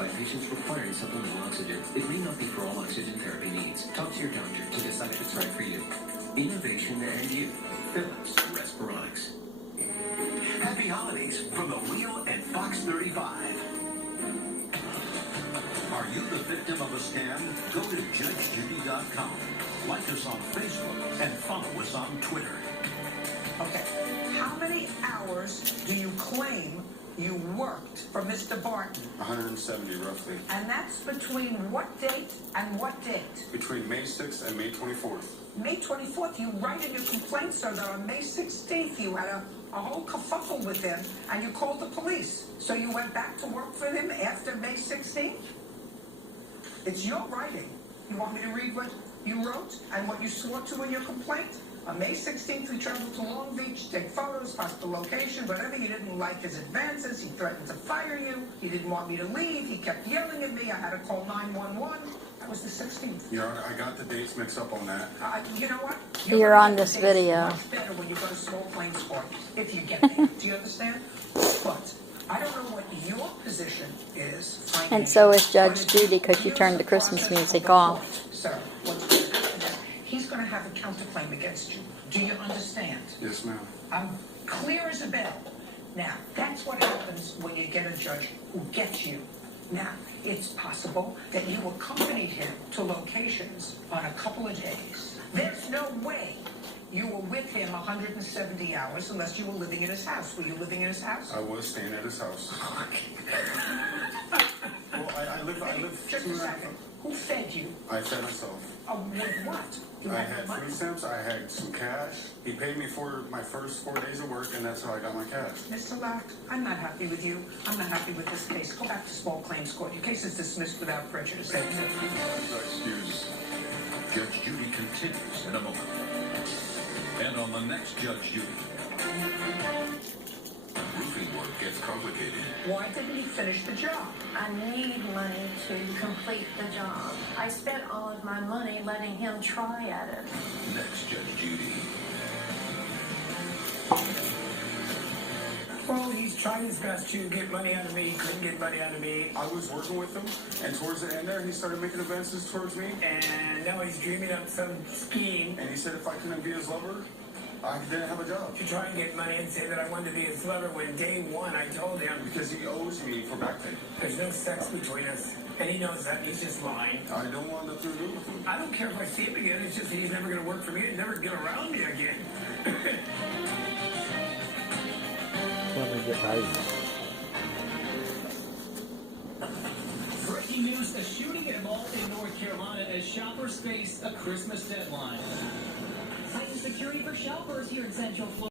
by patients requiring supplemental oxygen. It may not be for all oxygen therapy needs. Talk to your doctor to decide if it's right for you. Innovation and you. Philips Respironics. Happy holidays from The Wheel and Fox 35. Are you the victim of a scam? Go to JudgeJudy.com. Like us on Facebook and follow us on Twitter. Okay. How many hours do you claim you worked for Mr. Barton? 170 roughly. And that's between what date and what date? Between May 6th and May 24th. May 24th, you write in your complaint, sir, that on May 16th you had a whole kerfuffle with him and you called the police. So you went back to work for him after May 16th? It's your writing. You want me to read what you wrote and what you swore to in your complaint? On May 16th, we traveled to Long Beach to take photos, hostile location, whatever. You didn't like his advances. He threatened to fire you. He didn't want me to leave. He kept yelling at me. I had to call 911. That was the 16th. Your Honor, I got the dates mixed up on that. You know what? You're on this video. Much better when you go to small claims court, if you get there. Do you understand? But I don't know what your position is. And so is Judge Judy, because you turned the Christmas music off. Sir, what's going to happen is he's going to have a counterclaim against you. Do you understand? Yes, ma'am. I'm clear as a bell. Now, that's what happens when you get a judge who gets you. Now, it's possible that you accompanied him to locations on a couple of days. There's no way you were with him 170 hours unless you were living in his house. Were you living in his house? I was staying at his house. Well, I live Just a second. Who fed you? I fed myself. With what? You I had had money? food stamps, I had some cash. He paid me for my first 4 days of work, and that's how I got my cash. Mr. Locke, I'm not happy with you. I'm not happy with this case. Go back to small claims court. Your case is dismissed without prejudice. Excuse. Judge Judy continues in a moment. And on the next Judge Judy. Roofing work gets complicated. Why didn't he finish the job? I need money to complete the job. I spent all of my money letting him try at it. Next Judge Judy. Well, he's tried his best to get money out of me. He couldn't get money out of me. I was working with him, and towards the end there, he started making advances towards me. And now he's dreaming up some scheme And he said if I couldn't be his lover, I didn't have a job. to try and get money and say that I wanted to be his lover when day one I told him Because he owes me for back pay. there's no sex between us. And he knows that, and he's just lying. I don't want nothing to do with him. I don't care if I see him again. It's just that he's never going to work for me and never get around me again. Let me get right. Breaking news, a shooting at a mall in North Carolina as shoppers face a Christmas deadline. Heightened security for shoppers here in Central Florida.